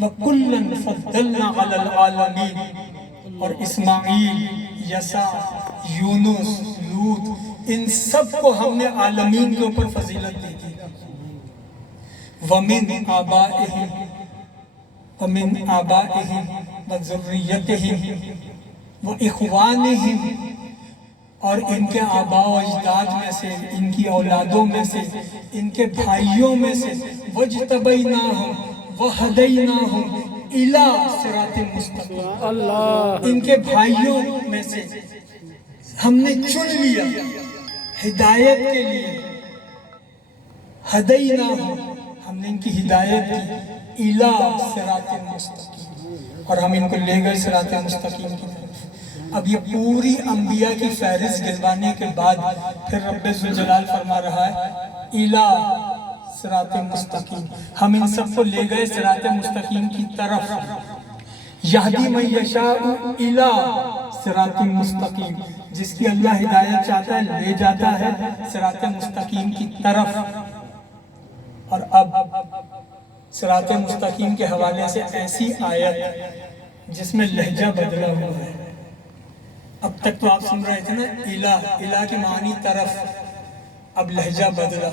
وَكُلًّا فَضَّلْنَا عَلَى الْعَالَمِينَ، اور اسماعیل، یسع، یونس، لوط، ان سب کو ہم نے عالمین کے اوپر فضیلت دی تھی۔ وَمِنْ آبَائِهِمْ وَمِنْ آبَائِهِمْ وَذُرِّيَّتِهِمْ وَإِخْوَانِهِمْ، اور ان کے آباء و اجداد میں سے، ان کی اولادوں میں سے، ان کے بھائیوں میں سے، وَاجْتَبَيْنَاهُمْ وَهَدَيْنَاهُمْ إِلَىٰ صِرَاطٍ مُسْتَقِيمٍ، ان کے بھائیوں میں سے ہم نے چن لیا ہدایت کے لیے، ہدیناہم، ہم نے ان کی ہدایت کی، إِلَىٰ صِرَاطٍ مُسْتَقِيمٍ، اور ہم ان کو لے گئے صراط مستقیم کی طرف۔ اب یہ پوری انبیاء کی فہرست گنوانے کے بعد پھر رب ذوالجلال فرما رہا ہے إِلَىٰ صراط مستقیم، ہم ان سب کو لے گئے صراط مستقیم کی طرف۔ یہدی من یشاء إِلَىٰ صراط مستقیم، جس کی اللہ ہدایت چاہتا ہے لے جاتا ہے صراط مستقیم کی طرف۔ اور اب صراط مستقیم کے حوالے سے ایسی آیت جس میں لہجہ بدلا ہوا ہے۔ اب تک تو آپ سن رہے تھے نا الہ کی معنی طرف، اب لہجہ بدلا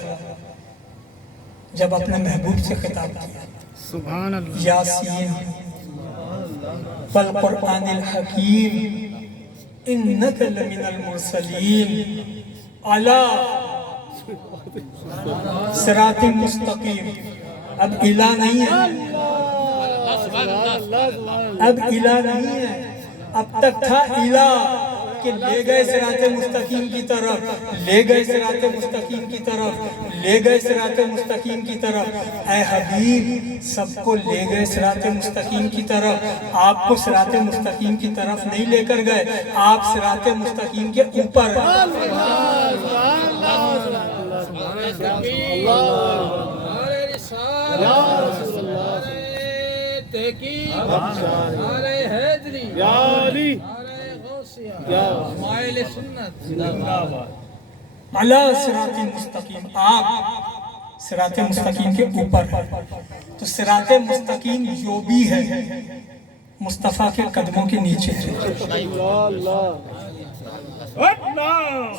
جب اپنے محبوب سے خطاب کیا، سبحان اللہ، یاسین والقرآن الحکیم انک لمن المرسلین علی صراط مستقیم۔ اب الہ نہیں ہے، اب الہ نہیں ہے، اب تک تھا الہ کہ لے گئے صراط مستقیم کی طرف، لے گئے صراط مستقیم کی طرف، لے گئے صراط مستقیم کی طرف۔ اے حبیب، سب کو لے گئے صراط مستقیم کی طرف، آپ کو صراط مستقیم کی طرف نہیں لے کر گئے، آپ صراط مستقیم کے اوپر ہیں۔ علی صراط مستقیم، آپ صراط مستقیم کے اوپر ہے۔ تو صراط مستقیم جو بھی ہے مصطفیٰ کے قدموں کے نیچے ہے۔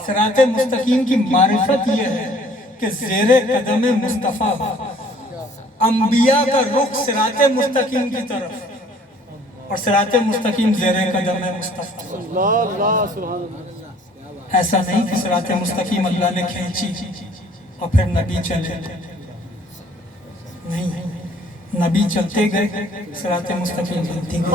صراط مستقیم کی معرفت یہ ہے کہ زیر قدم مصطفیٰ انبیاء کا رخ صراط مستقیم کی طرف، اور صراط مستقیم زیر قدم مصطفیٰ۔ ایسا نہیں کہ صراط مستقیم اللہ نے کھینچی اور پھر نبی چلے، نہیں، نبی چلتے گئے صراط مستقیم بنتی گئی،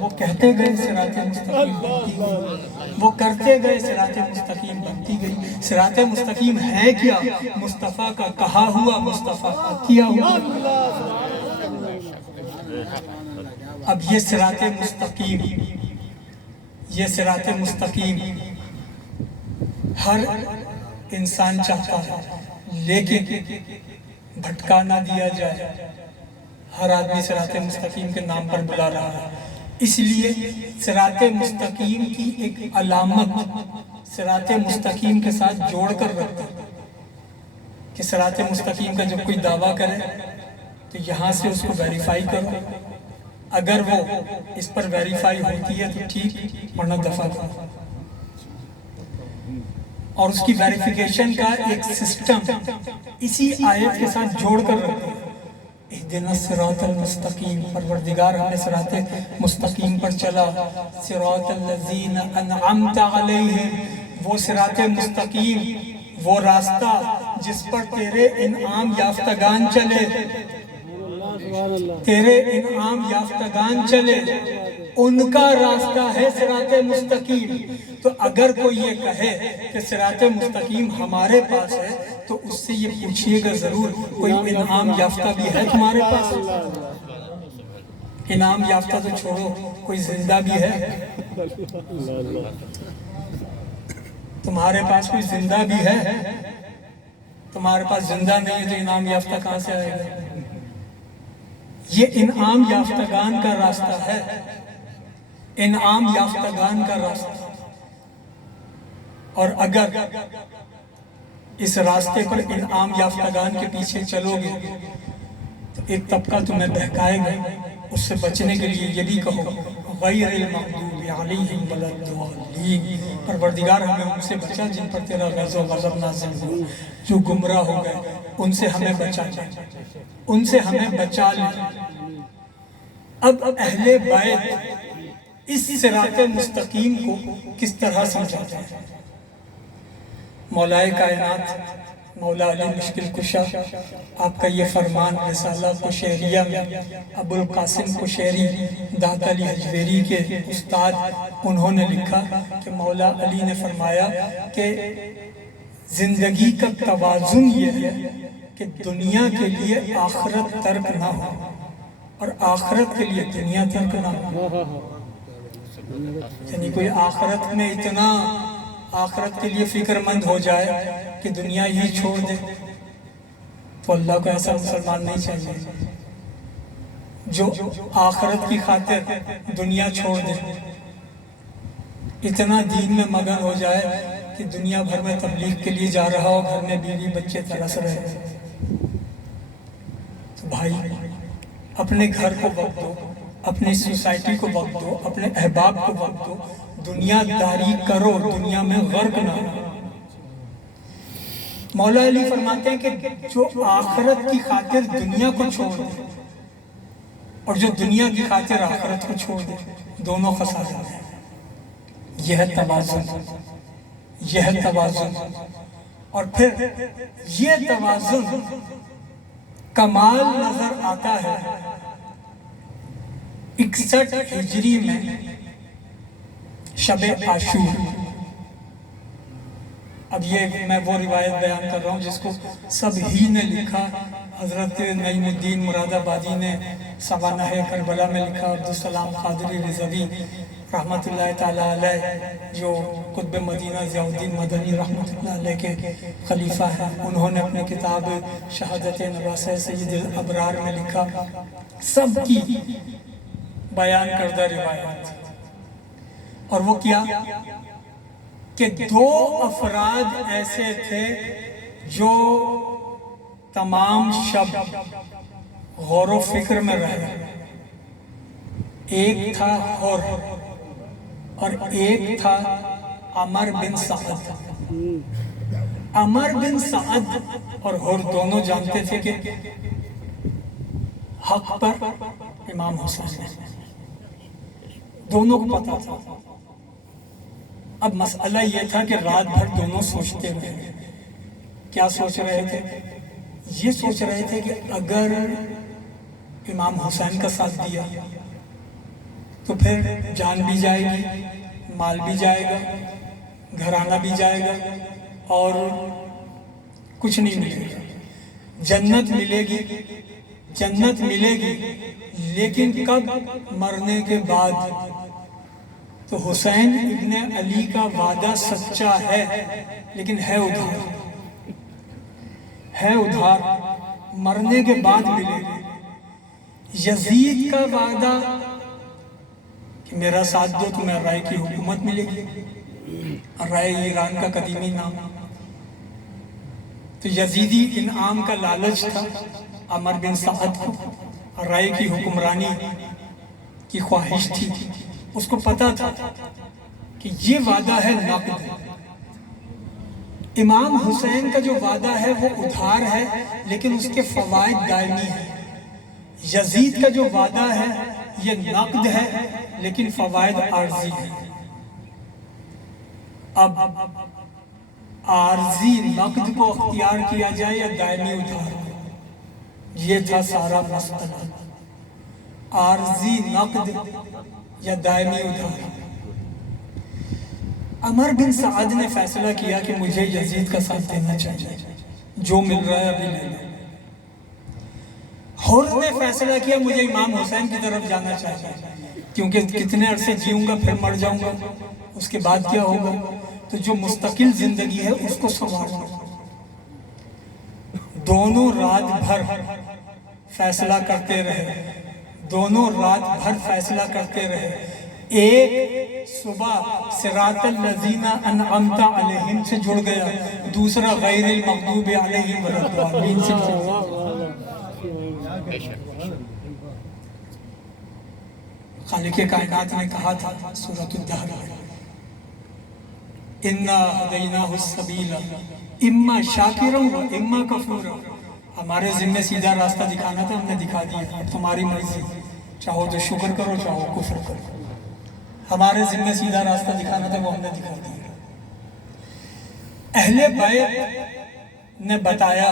وہ کہتے گئے صراط مستقیم بنتی گئی، وہ کرتے گئے صراط مستقیم بنتی گئی۔ صراط مستقیم ہے کیا؟ مصطفیٰ کا کہا ہوا، مصطفیٰ کا کیا ہوا۔ اب یہ صراط مستقیم، یہ صراط مستقیم ہر انسان چاہتا ہے، لیکن بھٹکا نہ دیا جائے۔ ہر آدمی صراط مستقیم کے نام پر بلا رہا ہے، اس لیے صراط مستقیم کی ایک علامت صراط مستقیم کے ساتھ جوڑ کر رکھتے ہیں کہ صراط مستقیم کا جب کوئی دعویٰ کرے تو یہاں سے اس کو ویریفائی کرو، اگر وہ اس پر ویریفائی ہوتی ہے تو ٹھیک، ورنہ دفع کرو۔ اور اس کی ویریفیکیشن کا ایک سسٹم اسی آیت کے ساتھ جوڑ کر رکھتے ہیں۔ اہدنا الصراط المستقیم، پروردگار ہمیں صراط مستقیم پر چلا، صراط الذین انعمت علیہم، وہ صراط مستقیم، وہ راستہ جس پر تیرے انعام یافتگان چلے، تیرے انعام یافتگان چلے، ان کا راستہ ہے صراط مستقیم۔ تو اگر کوئی یہ کہے کہ صراط مستقیم ہمارے پاس ہے تو اس سے یہ پوچھئے گا ضرور، کوئی انعام یافتہ بھی ہے تمہارے پاس؟ انعام یافتہ تو چھوڑو، کوئی زندہ بھی ہے؟ تمہارے پاس کوئی زندہ بھی ہے؟ تمہارے پاس زندہ نہیں ہے تو انعام یافتہ کہاں سے آئے گا؟ یہ انعام یافتگان کا راستہ ہے، انعام یافتگان کا راستہ۔ اور اگر اس راستے پر انعام یافتگان کے پیچھے چلو گے تو ایک طبقہ تمہیں بہکائے گا، اس سے بچنے کے لیے یہ بھی کہو غیر المغضوب علیہم ولا الضالین، پروردگار ہمیں ان سے بچا جن پر تیرا غضب و غضب نازل ہو، جو گمراہ ہو گئے ان سے ہمیں بچا لے، ان سے ہمیں بچا لے۔ اب اہل بیت اس صراط مستقیم کو کس طرح سمجھاتے ہیں؟ مولا کائنات مولا علی مشکل کشا، آپ کا یہ فرمان رسالہ قشیریہ میں ابو القاسم قشیری داتا علی حجویری کے استاد انہوں نے لکھا کہ مولا علی نے فرمایا کہ زندگی کا توازن یہ ہے کہ دنیا کے لیے آخرت ترک نہ ہو اور آخرت کے لیے دنیا ترک نہ ہو۔ یعنی کوئی آخرت میں اتنا آخرت کے لیے فکر مند ہو جائے کہ دنیا ہی چھوڑ دے، تو اللہ کو ایسا مسلمان نہیں چاہیے جو آخرت کی خاطر دنیا چھوڑ دے، اتنا دین میں مگن ہو جائے کہ دنیا بھر میں تبلیغ کے لیے جا رہا ہو، گھر میں بیوی بچے ترس رہے۔ تو بھائی اپنے گھر کو وقت دو، اپنی سوسائٹی کو وقت دو، اپنے احباب کو وقت دو، دنیا داری کرو، دنیا میں غرق نہ ہو۔ مولا علی فرماتے ہیں کہ جو آخرت کی خاطر دنیا کو چھوڑ دے اور جو دنیا کی خاطر آخرت کو چھوڑ دے، دونوں خسارے ہیں۔ یہ ہے توازن، یہ ہے توازن۔ اور پھر یہ توازن کمال نظر آتا ہے 61 ہجری میں شب عاشور۔ اب یہ میں وہ روایت بیان کر رہا ہوں جس کو سب ہی نے لکھا۔ حضرت نعیم الدین مراد آبادی نے سوانح کربلا میں لکھا، عبدالسلام قادری رضوی رحمت اللہ تعالیٰ علیہ جو قطب مدینہ ضیاء الدین مدنی رحمت اللہ علیہ کے خلیفہ ہیں، انہوں نے اپنے کتاب شہادت نواسہ سید الابرار میں لکھا سب کی بیان کردہ روایات۔ اور وہ کیا کہ 2 افراد ایسے تھے جو تمام شب غور و فکر میں رہے۔ ایک تھا حر اور ایک تھا عمر بن سعد۔ عمر بن سعد اور حر دونوں جانتے تھے کہ حق پر امام حسین ہے، دونوں کو پتا تھا۔ اب مسئلہ یہ تھا کہ رات بھر دونوں سوچتے رہے۔ کیا سوچ رہے تھے؟ یہ سوچ رہے تھے کہ اگر امام حسین کا ساتھ دیا تو پھر جان بھی جائے گی، مال بھی جائے گا، گھرانہ بھی جائے گا اور کچھ نہیں ملے گا۔ جنت ملے گی، جنت ملے گی، لیکن کب؟ مرنے کے بعد۔ تو حسین ابن علی کا وعدہ سچا ہے، لیکن ہے ادھار، ہے ادھار، مرنے کے بعد ملے گی۔ یزید کا وعدہ کہ میرا ساتھ دو تو میں رائے کی حکومت ملے گی، رائے ایران کا قدیمی نام۔ تو یزیدی انعام کا لالچ تھا عمر بن سعد کو، رائے کی حکمرانی کی خواہش تھی، اس کو پتا تھا کہ یہ وعدہ ہے نقد۔ امام حسین کا جو وعدہ ہے وہ ادھار ہے، لیکن اس کے فوائد دائمی ہیں۔ یزید کا جو وعدہ ہے یہ نقد ہے، لیکن فوائد عارضی ہیں۔ اب عارضی نقد کو اختیار کیا جائے یا دائمی ادھار کو، یہ تھا سارا مسئلہ۔ عارضی نقد یا دائمی ادھار۔ عمر بن سعد نے فیصلہ کیا کہ مجھے یزید کا ساتھ دینا چاہیے، جو مل رہا ہے ابھی لے لو۔ حر نے فیصلہ کیا مجھے امام حسین کی طرف جانا چاہیے، کیونکہ کتنے عرصے جیوں گا پھر مر جاؤں گا، اس کے بعد کیا ہوگا؟ تو جو مستقل زندگی ہے اس کو سنوارنا۔ دونوں رات بھر فیصلہ کرتے رہے، دونوں رات بھر فیصلہ کرتے رہے۔ ایک صبح صراط الذین انعمت علیہم سے جڑ گیا، دوسرا غیر المغضوب علیہم ولا الضالین سے جڑ گیا۔ خالق کائنات نے کہا تھا سورۃ الدہر میں، اِنَّا هَدَيْنَاهُ السَّبِيلَ اِمَّا شَاكِرًا وَإِمَّا كَفُورًا، ہمارے ذمہ سیدھا راستہ دکھانا تھا، ہم نے دکھا دیا، اب تمہاری مرضی، چاہو تو شکر کرو چاہو کفر کرو، ہمارے ذمہ سیدھا راستہ دکھانا تھا، وہ ہم نے دکھا دیا۔ اہل بیت نے بتایا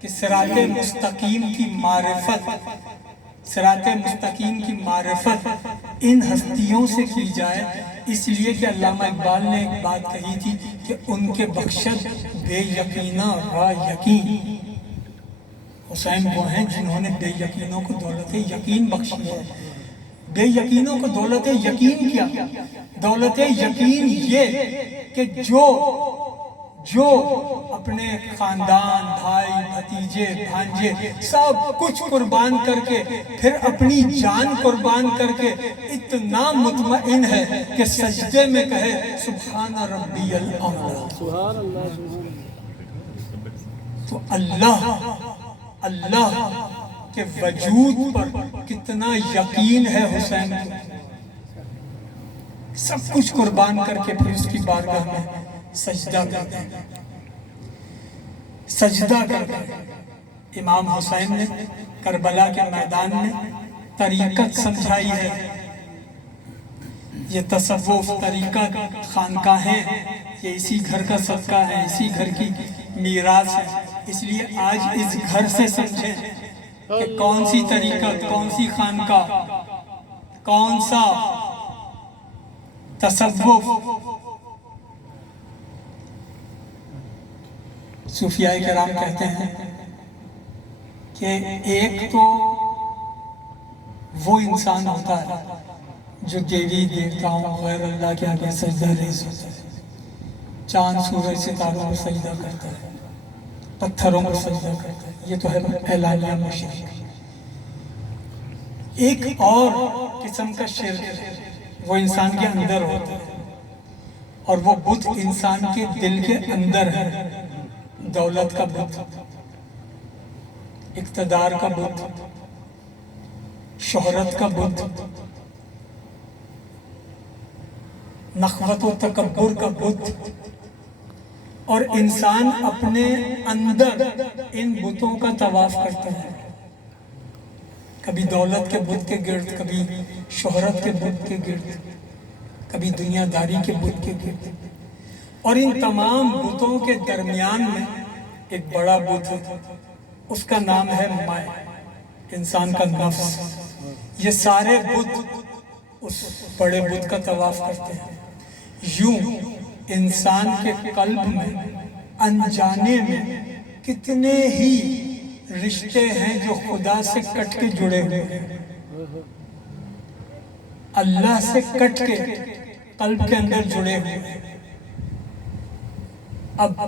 کہ صراط مستقیم کی معرفت، صراط مستقیم کی معرفت ان ہستیوں سے کی جائے، اس لیے کہ علامہ اقبال نے ایک بات کہی تھی کہ ان کے بخشت بے یقینہ را یقین، حسین وہ ہیں جنہوں نے بے یقینوں کو دولت یقین بخشی ہے۔ بے یقینوں کو دولت یقین کیا؟ دولت یقین یہ کہ جو اپنے خاندان، بھائی، بھتیجے، بھانجے سب کچھ قربان کر کے، پھر اپنی جان قربان کر کے اتنا مطمئن ہے کہ سجدے میں کہے سبحان ربی الاعلی۔ تو اللہ کے وجود پر کتنا یقین ہے حسین کو، سب کچھ قربان کر کے پھر اس کی بارگاہ میں سجدہ کرتے ہیں۔ سجدہ کرتے ہیں۔ امام حسین نے کربلا کے میدان میں طریقت سمجھائی ہے۔ یہ تصوف، طریقت، خانقاہیں یہ اسی گھر کا صدقہ ہے، اسی گھر کی میراث ہے۔ اس لیے آج اس گھر سے سمجھیں کہ کون سی طریقت، کون سی خانقاہ، کون سا تصوف۔ صوفیاء کرام کہتے ہیں کہ ایک تو وہ انسان ہوتا ہے جو دیوی دیوتاؤں غیر اللہ کے آگے سجدہ ریز ہوتا ہے، چاند سورج ستاروں پر سجدہ کرتا ہے، پتھروں پر سجدہ کرتا ہے، یہ تو ہے اعلانیہ مشرک۔ ایک اور قسم کا شرک ہے، وہ انسان کے اندر ہوتا ہے، اور وہ بت انسان کے دل کے اندر ہے۔ دولت کا بت، اقتدار کا بت، شہرت کا بت، نخوت و تکبر کا بت، اور انسان اپنے اندر ان بتوں کا طواف کرتا ہے، کبھی دولت کے بت کے گرد، کبھی شہرت کے بت کے گرد، کبھی دنیا داری کے بت کے گرد، اور ان تمام بتوں کے درمیان میں ایک بڑا بت ہے، اس کا نام ہے میں، انسان کا نفس۔ یہ سارے بت اس بڑے بت کا طواف کرتے ہیں۔ یوں انسان کے قلب میں انجانے میں کتنے ہی رشتے ہیں جو خدا سے کٹ کے جڑے ہوئے ہیں، اللہ سے کٹ کے قلب کے اندر جڑے ہوئے ہیں۔ اب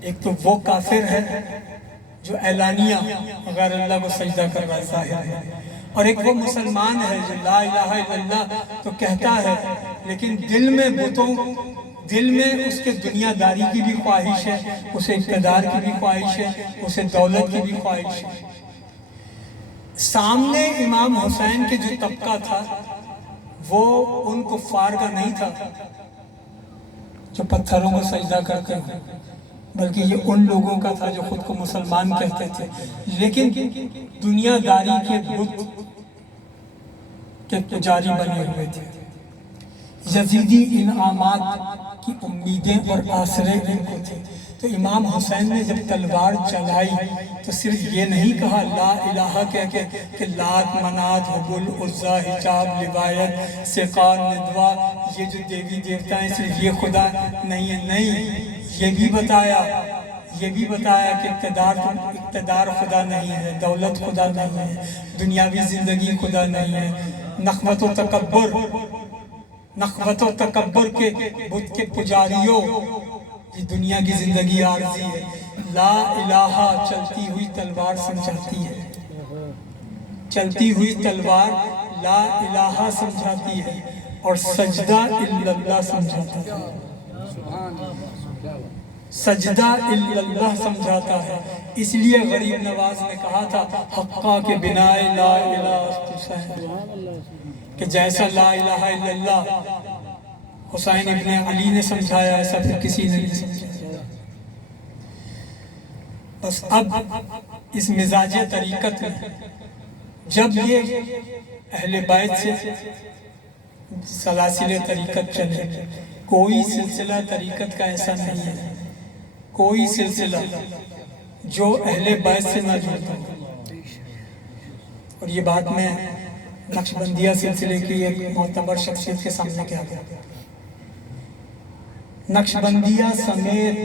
ایک تو وہ کافر ہے جو اعلانیہ غیر اللہ کو سجدہ کر رہا ہے، ظاہر ہے، اور ایک وہ مسلمان ہے جو لا الہ الا اللہ تو کہتا ہے لیکن دل میں بتوں، دل میں اس کے دنیا داری کی بھی خواہش ہے، اسے اقتدار کی بھی خواہش ہے، اسے دولت کی بھی خواہش ہے۔ سامنے امام حسین کے جو طبقہ تھا وہ ان کفار کا نہیں تھا جو پتھروں کو سجدہ کرتے ہیں، بلکہ یہ ان لوگوں کا تھا جو خود کو مسلمان کہتے تھے، لیکن دنیا داری کے بت کے پجاری بنے ہوئے تھے۔ یزیدی انعامات کی امیدیں اور آسرے ان کو تھے۔ تو امام حسین نے جب تلوار چلائی تو صرف یہ نہیں کہا لا الہ کہہ کے کہ لات، منات، حبل، عزا، حجاب، لوایت، سقان، ندوہ یہ جو دیوی دیوتا ہیں صرف یہ خدا نہیں ہے، نہیں، یہ بھی بتایا کہ اقتدار خدا نہیں ہے، دولت خدا نہیں ہے، دنیاوی زندگی خدا نہیں ہے، نخوت و تکبر کے بت کے پجاریوں، یہ دنیا کی زندگی عارضی ہے۔ لا الہ چلتی ہوئی تلوار سمجھاتی ہے، چلتی ہوئی تلوار لا الہ سمجھاتی ہے اور سجدہ الا اللہ سمجھاتا ہے۔ سجدہ اللہ سمجھاتا ہے، اس لیے غریب نواز نے کہا تھا حقا کے بنا لا الہ حسین، کہ جیسا لا الہ الا اللہ حسین ابن علی نے سمجھایا ایسا پھر کسی نے نہیں سمجھایا۔ بس اب اس مزاج طریقت میں جب یہ اہل بیت سے سلاسل طریقت چلے، کوئی سلسلہ طریقت کا ایسا نہیں ہے، کوئی سلسلہ جو اہل بیت سے نہ جڑتا ہو۔ اور یہ بات میں نقشبندیہ سلسلے کی ایک معتبر شخصیت کے سامنے کیا گیا، نقشبندیہ سمیت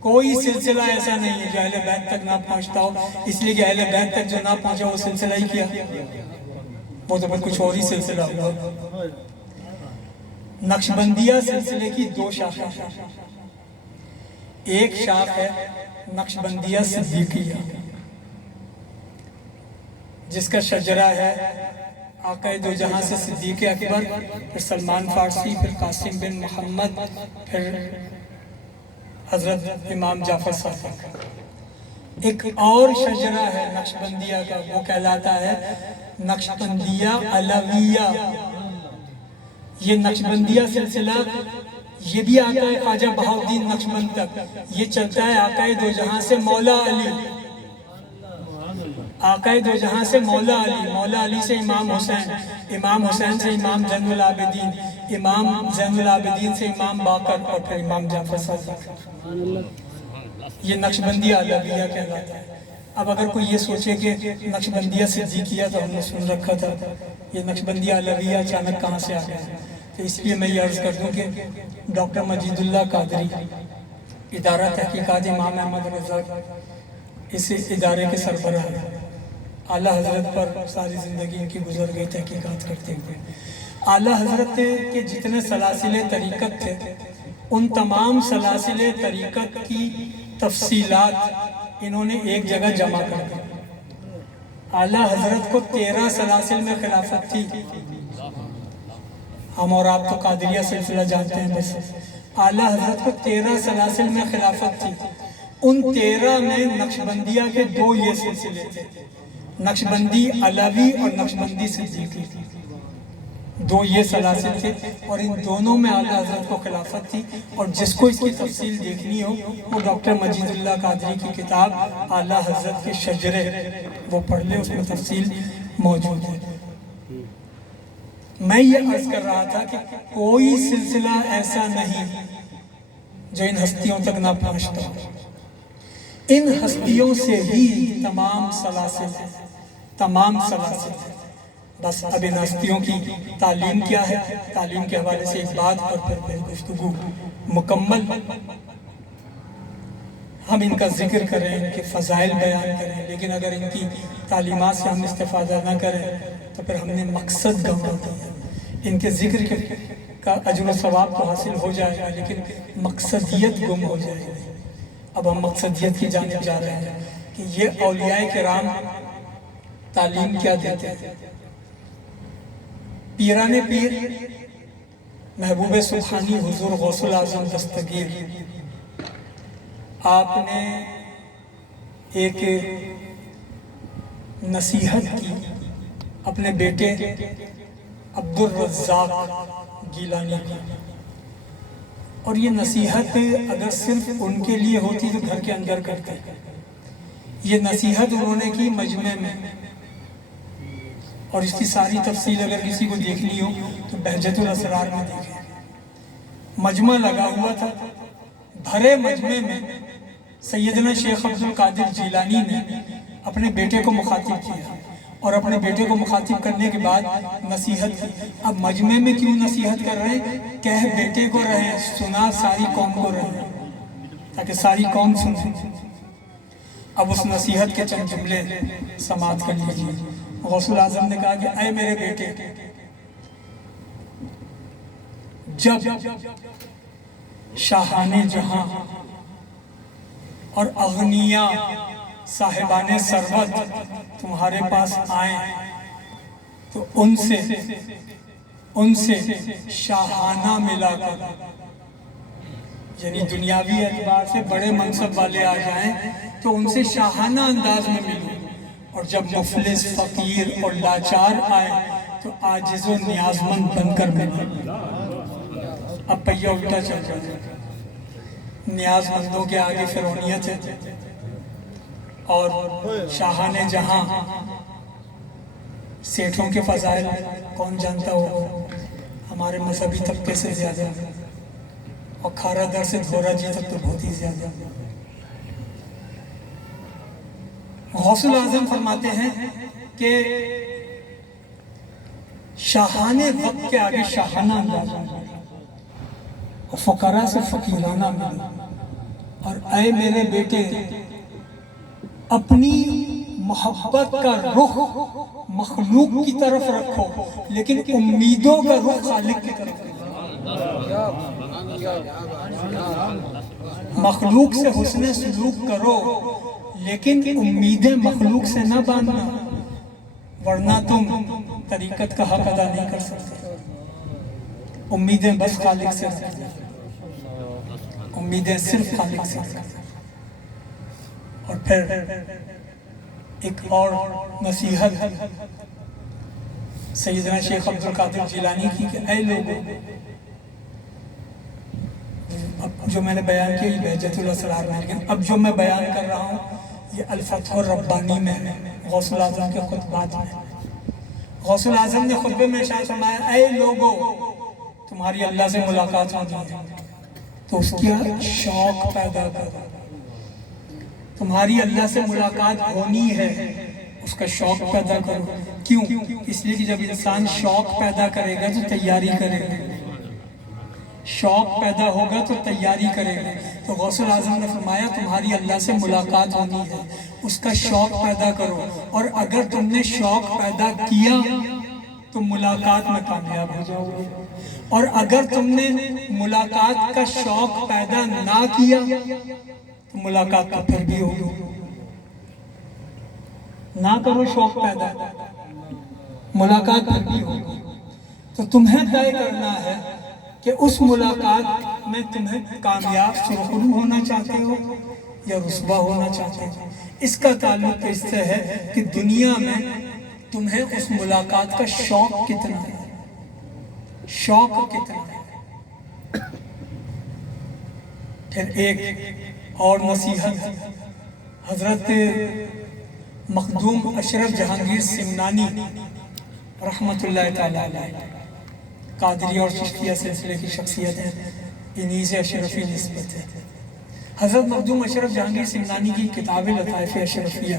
کوئی سلسلہ ایسا نہیں ہے جو اہل بیت تک نہ پہنچتا ہو، اس لیے کہ اہل بیت تک جو نہ پہنچا وہ سلسلہ ہی کیا، وہ تو پھر کچھ اور ہی سلسلہ ہوا۔ نقشبندیہ سلسلے کی دو شاخیں ہیں، ایک شاخ ہے نقشبندیہ صدیقیہ جس کا شجرہ ہے آقا دو جہاں سے صدیق اکبر، پھر سلمان فارسی، پھر قاسم بن محمد، پھر حضرت امام جعفر صادق۔ ایک اور شجرہ ہے نقشبندیہ کا، وہ کہلاتا ہے نقشبندیہ علویہ۔ یہ نقشبندیہ سلسلہ یہ بھی آتا ہے خواجہ بہاؤالدین نقشبند تک، یہ چلتا ہے آقا دو جہاں سے مولا علی، آقا دو جہاں سے مولا علی، مولا علی سے امام حسین، امام حسین سے امام زین العابدین، امام زین العابدین سے امام باقر، اور پھر امام جعفر صادق۔ یہ نقشبندیہ علویہ کہلاتا ہے۔ اب اگر کوئی یہ سوچے کہ نقشبندیہ صدیقیہ تو ہم نے سن رکھا تھا، یہ نقشبندیہ علویہ اچانک کہاں سے آ گیا، تو اس لیے میں یہ عرض کر دوں کہ ڈاکٹر مجید اللہ قادری، ادارہ تحقیقات امام احمد رضا، اس ادارے کے سربراہ ہیں، اعلیٰ حضرت پر ساری زندگی ان کی گزر گئی تحقیقات کرتے ہوئے۔ اعلیٰ حضرت کے جتنے سلاسل طریقت تھے، ان تمام سلاسل طریقت کی تفصیلات انہوں نے ایک جگہ جمع کر دی۔ اعلیٰ حضرت کو 13 سلاسل میں خلافت تھی، ہم اور آپ تو قادریہ سلسلہ جانتے ہیں، بس اعلیٰ حضرت کو 13 سلاسل میں خلافت تھی۔ ان 13 میں نقشبندیہ کے 2 یہ سلسلے تھے، نقشبندی علوی اور نقشبندی صدیقی، 2 یہ سلاسل تھے، اور ان دونوں میں اعلیٰ حضرت کو خلافت تھی۔ اور جس کو اس کی تفصیل دیکھنی ہو وہ ڈاکٹر مجید اللہ قادری کی کتاب اعلیٰ حضرت کے شجرے وہ پڑھ لے، اس میں تفصیل موجود ہے۔ میں یہ عرض کر رہا تھا کہ کوئی سلسلہ ایسا نہیں جو ان ہستیوں تک نہ پہنچتا، ان ہستیوں سے ہی تمام سلاسل ہیں، تمام سلاسل ہیں۔ بس اب ان ہستیوں کی تعلیم کیا ہے، تعلیم کے حوالے سے ایک بات اور پھر گفتگو مکمل، ہم ان کا ذکر کریں، ان کے فضائل بیان کریں، لیکن اگر ان کی تعلیمات سے ہم استفادہ نہ کریں تو پھر ہم نے مقصد گنوا دیا۔ ان کے ذکر کا اجر و ثواب تو حاصل ہو جائے گا، لیکن مقصدیت گم ہو جائے گی۔ اب ہم مقصدیت کی جانب جا رہے ہیں کہ یہ اولیاء کرام تعلیم کیا دیتے ہیں۔ پیران پیر محبوب سبحانی حضور غوث الاعظم دستگیر، آپ نے ایک نصیحت کی اپنے بیٹے عبدالرزاق گیلانی کی، اور یہ نصیحت اگر صرف ان کے لیے ہوتی تو گھر کے اندر کرتے، یہ نصیحت انہوں نے کی مجمع میں، اور اس کی ساری تفصیل اگر کسی کو دیکھنی ہو تو بہجت الاسرار میں دیکھیں۔ مجمع لگا ہوا تھا، بھرے مجمع میں سیدنا شیخ عبدالقادر جیلانی نے اپنے بیٹے کو مخاطب کیا، اور اپنے بیٹے کو مخاطب کرنے کے بعد نصیحت کی۔ اب مجمع میں کیوں نصیحت کر رہے ہیں؟ کہہ بیٹے کو رہے، سنا ساری قوم کو رہے، تاکہ ساری قوم سنے۔ اب اس نصیحت کے چند جملے سماعت کر لیجیے۔ غوث الاعظم نے کہا کہ اے میرے بیٹے، جب شاہان جہاں اور اغنیاء صاحبان ثروت تمہارے پاس آئیں تو ان سے ان سے شاہانہ ملا کر، یعنی دنیاوی اعتبار سے بڑے منصب والے آ جائیں تو ان سے شاہانہ انداز میں ملوں، اور جب مفلس، فقیر اور لاچار آئے تو عاجز و نیازمند بن کر ملوں۔ اب پہیہ الٹا چل رہا ہے، نیاز مندوں کے آگے فرعونیت ہے، اور شاہان جہاں سیٹھوں کے فضائل کون جانتا ہو، ہمارے مذہبی طبقے سے زیادہ، اور کھارا در سے دھورا جی تک تو بہت ہی زیادہ۔ غوث الاعظم فرماتے ہیں کہ شاہان وقت کے آگے شاہانہ انداز اور فقراء سے فقیرانہ ملا، اور اے میرے بیٹے اپنی محبت کا رخ مخلوق کی طرف رکھو لیکن امیدوں کا رخ خالق کی طرف رکھو۔ مخلوق سے حسن سلوک کرو لیکن امیدیں مخلوق سے نہ باندھنا، ورنہ تم طریقت کا حق ادا نہیں کر سکتے۔ امیدیں بس خالق سے رکھنا، امیدیں صرف خالق سے رکھنا۔ اور پھر ایک اور نصیحت سیدنا شیخ عبد القادر جیلانی کی کہ اے لوگوں، اب جو میں نے بیان کیا یہ بہجت الاسرار میں، لیکن اب جو میں بیان کر رہا ہوں یہ الفتح الربانی میں ہے، غوث الاعظم کے خطبات میں۔ غوث الاعظم نے خطبے میں ارشاد فرمایا اے لوگوں، تمہاری اللہ سے ملاقات ہونی ہے تو اس کا شوق پیدا کرو۔ تمہاری اللہ سے ملاقات ہونی ہے، اس کا شوق پیدا کرو۔ کیوں؟ اس لیے کہ جب انسان شوق پیدا کرے گا تو تیاری کرے گا، شوق پیدا ہوگا تو تیاری کرے گا۔ تو غوث الاعظم نے فرمایا تمہاری اللہ سے ملاقات ہونی ہے، اس کا شوق پیدا کرو، اور اگر تم نے شوق پیدا کیا تو ملاقات میں کامیاب ہو جاؤ گے، اور اگر تم نے ملاقات کا شوق پیدا نہ کیا تو ملاقات کا پھر بھی ہوگی۔ نہ کرو شوق پیدا، ملاقات پھر بھی ہوگی۔ تو تمہیں طے کرنا ہے کہ اس ملاقات میں تمہیں کامیاب سرخرو ہونا چاہتے ہو یا رسوا ہونا چاہتے ہو۔ اس کا تعلق اس سے ہے کہ دنیا میں تمہیں اس ملاقات کا شوق کتنا ہے، شوق کتنا ہے۔ پھر ایک اور نصیحت حضرت مخدوم اشرف جہانگیر سمنانی رحمت اللہ تعالیٰ علیہ، قادری اور چشتیہ سلسلے کی شخصیت ہے، انہی سے اشرفی نسبت ہے۔ حضرت مخدوم اشرف جہانگیر سمنانی کی کتاب لطائف اشرفیہ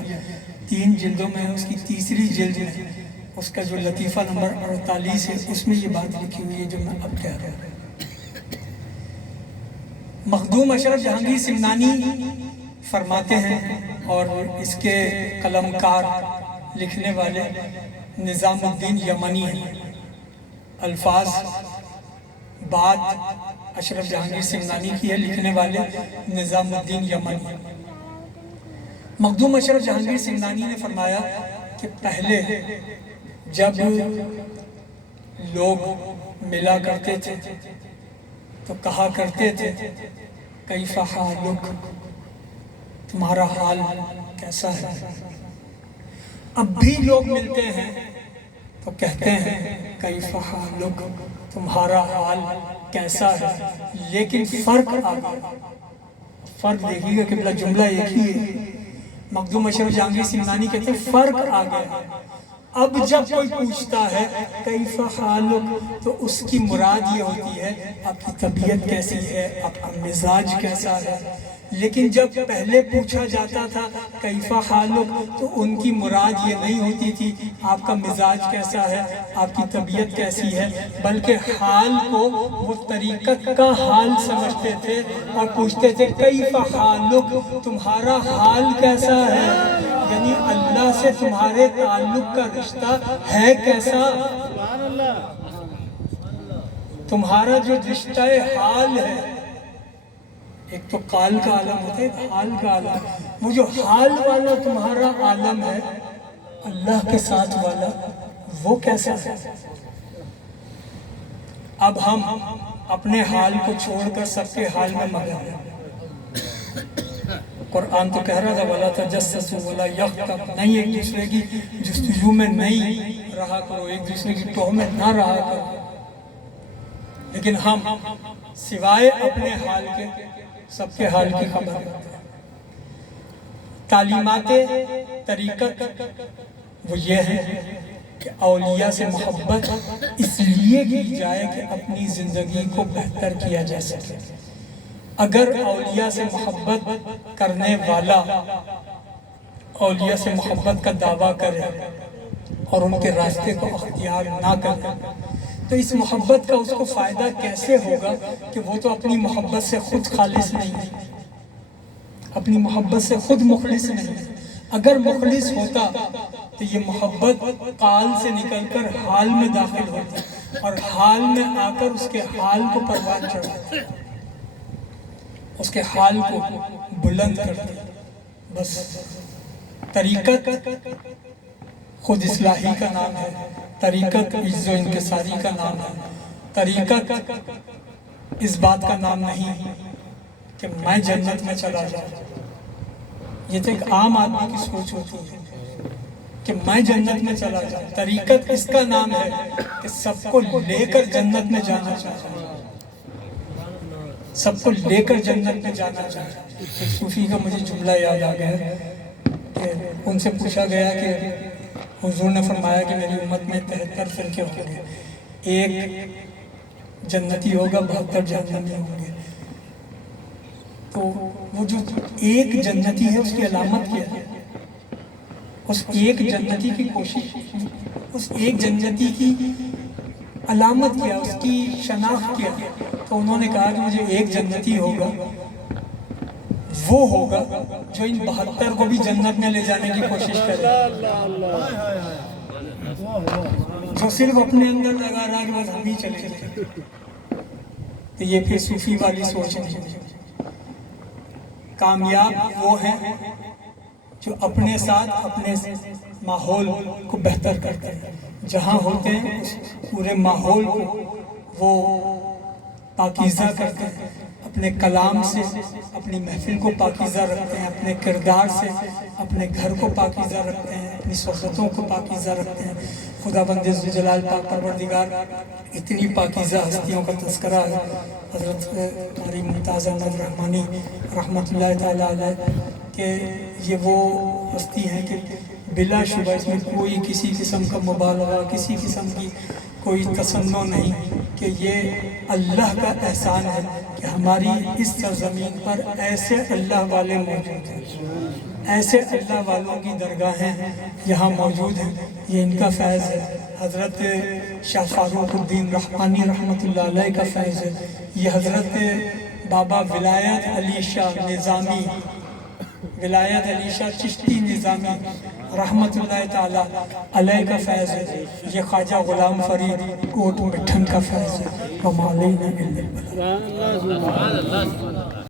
3 جلدوں میں، اس کی تیسری جلد میں اس کا جو لطیفہ نمبر 48 ہے اس میں یہ بات لکھی ہوئی ہے جو میں اب کہہ رہا ہوں۔ مخدوم اشرف جہانگیر سمنانی فرماتے ہیں، اور اس کے قلمکار لکھنے والے نظام الدین یمنی ہیں، الفاظ بات اشرف جہانگیر سمنانی کی ہے، لکھنے والے نظام الدین یمنی۔ مخدوم اشرف جہانگیر سمنانی نے فرمایا کہ پہلے جب لوگ ملا کرتے تھے تو کہا کرتے تھے کیف حالک، تمہارا حال کیسا ہے۔ اب بھی لوگ ملتے ہیں تو کہتے ہیں کیف حالک، تمہارا حال کیسا ہے، لیکن فرق آ گیا۔ فرق دیکھیے گا کہ جملہ ایک ہی ہے۔ مخدوم اشرف جہانگیر سمنانی کہتے ہیں فرق آ گیا۔ اب جب کوئی پوچھتا ہے کیف حالک تو اس کی مراد یہ ہوتی ہے آپ کی طبیعت کیسی ہے، آپ کا مزاج کیسا ہے۔ لیکن جب پہلے پوچھا جاتا تھا کیف حالک تو ان کی مراد یہ نہیں ہوتی تھی آپ کا مزاج کیسا ہے، آپ کی طبیعت کیسی ہے، بلکہ حال کو وہ طریقت کا حال سمجھتے تھے اور پوچھتے تھے کیف حالک، تمہارا حال کیسا ہے، یعنی اللہ سے تمہارے تعلق کا رشتہ ہے کیسا، تمہارا جو رشتہ حال ہے۔ ایک تو قال کا عالم ہوتا ہے، ایک حال کا عالم، وہ جو حال والا تمہارا عالم ہے اللہ کے ساتھ والا، وہ کیسا ہے۔ اب ہم اپنے حال کو چھوڑ کر سب کے حال میں مگن ہیں۔ قرآن تو کہہ رہا تھا وَلَا تَجَسَّسُوا وَلَا يَغْتَبْ، نہیں ایک دوسرے کی جستجو میں نہیں رہا کرو، ایک دوسرے کی تہمت نہ رہا کرو، لیکن ہم سوائے اپنے حال کے سب کے حال کی خبر رکھتے ہیں۔ تعلیمات طریقت وہ یہ ہے کہ اولیاء سے محبت اس لیے کی جائے کہ اپنی زندگی کو بہتر کیا جا سکے۔ اگر اولیاء سے محبت کرنے والا اولیاء سے محبت کا دعویٰ کرے اور ان کے راستے کو اختیار نہ کرے تو اس محبت کا اس کو فائدہ کیسے ہوگا کہ وہ تو اپنی محبت سے خود خالص نہیں ہے، اپنی محبت سے خود مخلص نہیں ہے۔ اگر مخلص ہوتا تو یہ محبت قال سے نکل کر حال میں داخل ہوتی اور حال میں آ کر اس کے حال کو پروان چڑھاتی، اس کے حال کو بلند کرتی۔ بس طریقت خود اصلاحی کا نام ہے، طریقت عجز و انکساری کا نام ہے، طریقت اس بات کا نام نہیں کہ میں جنت میں چلا جاؤں۔ یہ تو ایک عام آدمی کی سوچ ہوتی ہے کہ میں جنت میں چلا جاؤں۔ طریقت اس کا نام ہے کہ سب کو لے کر جنت میں جانا چاہتا ہے، سب کو لے کر جنت میں جانا چاہتا ہے۔ ایک صوفی کا مجھے جملہ یاد آ گیا کہ ان سے پوچھا گیا کہ حضور نے فرمایا کہ میری امت میں 73 فرقے ہوں گے، ایک جنتی ہوگا، 72 جہنمی ہوں گے۔ تو وہ جو ایک جنتی ہے اس کی علامت کیا ہے؟ اس ایک جنتی کی کوشش، اس ایک جنتی کی علامت کیا، اس کی شناخت کیا؟ تو انہوں نے کہا کہ مجھے ایک جنتی ہوگا، وہ ہوگا جو ان 72 کو بھی جنت میں لے جانے کی کوشش کرے، جو صرف اپنے اندر لگا رہا کہ بس ہم ہی چلے جائیں۔ تو یہ پھر صوفی والی سوچ نہیں ہے۔ کامیاب وہ ہیں جو اپنے ساتھ اپنے ماحول کو بہتر کرتے ہیں، جہاں ہوتے ہیں اس پورے ماحول کو وہ پاکیزہ کرتے ہیں، اپنے کلام سے اپنی محفل کو پاکیزہ رکھتے ہیں، اپنے کردار سے اپنے گھر کو پاکیزہ رکھتے ہیں، اپنی صحبتوں کو پاکیزہ رکھتے ہیں۔ خدا بند ذوالجلال پاک پروردگار اتنی پاکیزہ ہستیوں کا تذکرہ ہے۔ حضرت قاری ممتاز احمد رحمانی رحمۃ اللہ تعالیٰ علیہ کہ یہ وہ ہستی ہیں کہ بلا شبہ اس میں کوئی کسی قسم کا مبالغہ، کسی قسم کی کوئی تصنع نہیں کہ یہ اللہ کا احسان ہے کہ ہماری اس سرزمین پر ایسے اللہ والے موجود ہیں، ایسے اللہ والوں کی درگاہیں یہاں موجود ہیں، یہ ان کا فیض ہے۔ حضرت شاہ فاروق الدین رحمانی رحمۃ اللہ علیہ کا فیض ہے، یہ حضرت بابا ولایت علی شاہ نظامی، ولایت علی شاہ چشتی نظامی رحمۃ اللہ تعالیٰ علیہ کا فیض ہے، یہ خواجہ غلام فرید کوٹ مٹھن کا فیض ہے۔ وَمَا عَلَيْنَا إِلَّا الْبَلَاغُ۔